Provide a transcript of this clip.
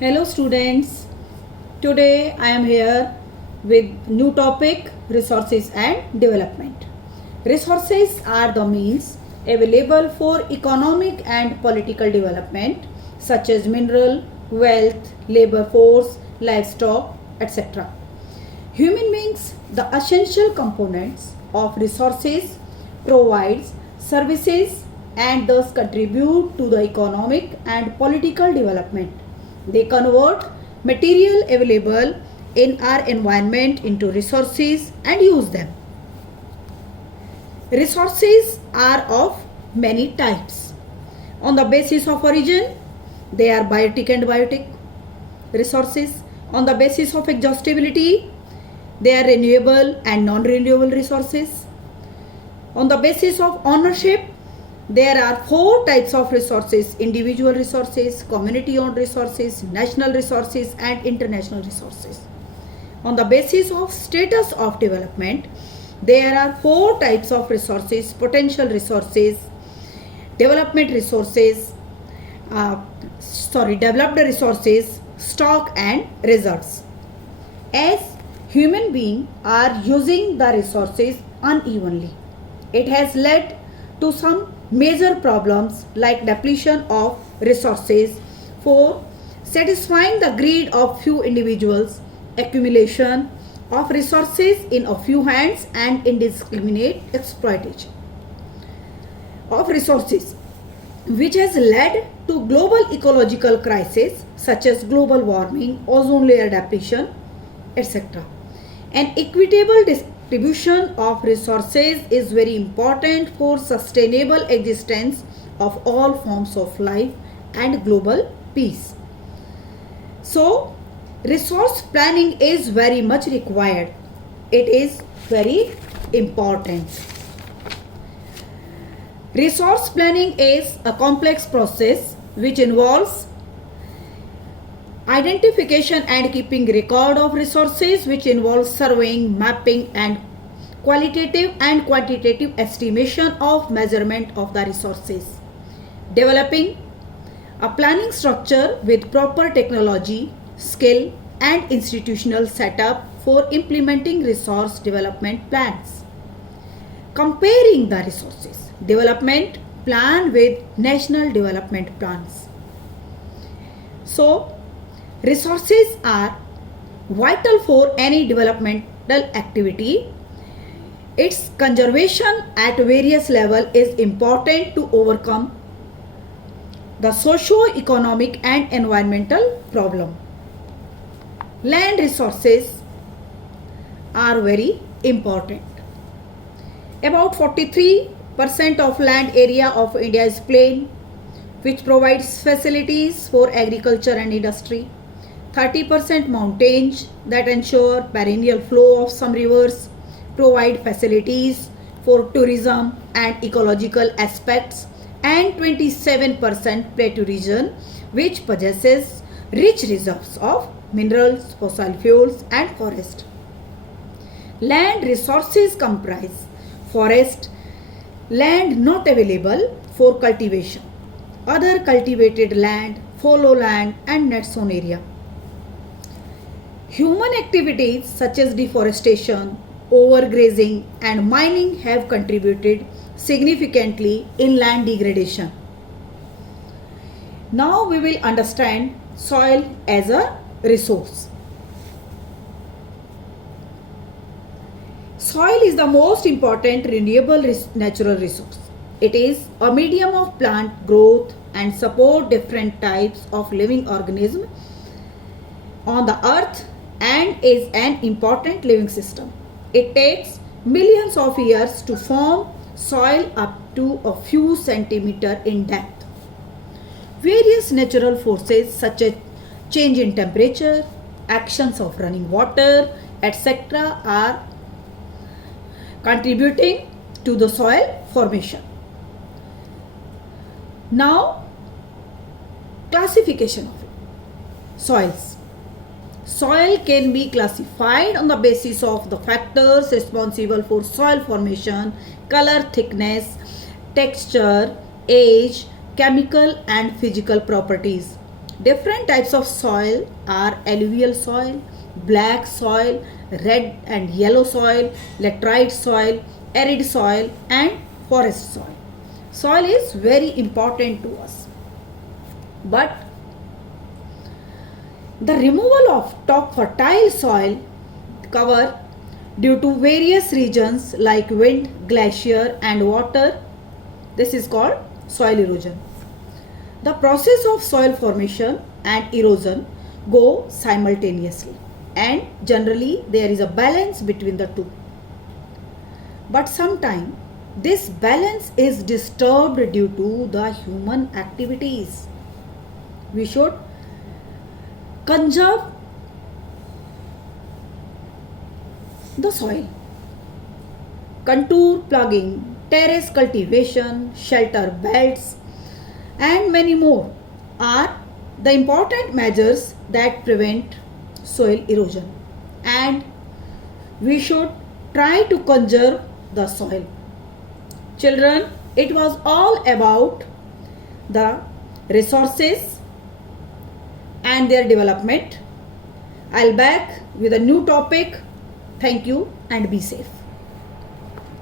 Hello students, today I am here with new topic resources and development. Resources are the means available for economic and political development such as mineral, wealth, labor force, livestock, etc. Human beings, the essential components of resources, provides services and thus contribute to the economic and political development. They convert material available in our environment into resources and use them. Resources are of many types. On the basis of origin, they are biotic and biotic resources. On the basis of exhaustibility, they are renewable and non-renewable resources. On the basis of ownership, there are four types of resources: individual resources, community owned resources, national resources and international resources. On the basis of status of development, there are four types of resources: potential resources, development resources, developed resources, stock and reserves. As human beings are using the resources unevenly, it has led to some major problems like depletion of resources, for satisfying the greed of few individuals, accumulation of resources in a few hands and indiscriminate exploitation of resources, which has led to global ecological crisis such as global warming, ozone layer depletion, etc. An equitable distribution of resources is very important for sustainable existence of all forms of life and global peace. So, resource planning is very much required. It is very important. Resource planning is a complex process which involves identification and keeping record of resources, which involves surveying, mapping and qualitative and quantitative estimation of measurement of the resources. Developing a planning structure with proper technology, skill and institutional setup for implementing resource development plans. Comparing the resources development plan with national development plans. So, resources are vital for any developmental activity. Its conservation at various levels is important to overcome the socio-economic and environmental problem. Land resources are very important. About 43% of land area of India is plain, which provides facilities for agriculture and industry. 30% mountains that ensure perennial flow of some rivers, provide facilities for tourism and ecological aspects, and 27% plateau region which possesses rich reserves of minerals, fossil fuels and forest. Land resources comprise forest, land not available for cultivation, other cultivated land, fallow land and net sown area. Human activities such as deforestation, overgrazing and mining have contributed significantly in land degradation. Now we will understand soil as a resource. Soil is the most important renewable natural resource. It is a medium of plant growth and support different types of living organisms on the earth and is an important living system. It takes millions of years to form soil up to a few centimeters in depth. Various natural forces such as change in temperature, actions of running water, etc. are contributing to the soil formation. Now, classification of soils. Soil can be classified on the basis of the factors responsible for soil formation: color, thickness, texture, age, chemical and physical properties. Different types of soil are alluvial soil, black soil, red and yellow soil, laterite soil, arid soil, and forest soil. Soil is very important to us. But the removal of top fertile soil cover due to various reasons like wind, glacier, and water, this is called soil erosion. The process of soil formation and erosion go simultaneously, and generally there is a balance between the two. But sometimes this balance is disturbed due to the human activities. We should conserve the soil. Contour plugging, terrace cultivation, shelter belts, and many more are the important measures that prevent soil erosion, and we should try to conserve the soil. Children, it was all about the resources and their development. I'll back with a new topic. Thank you and be safe.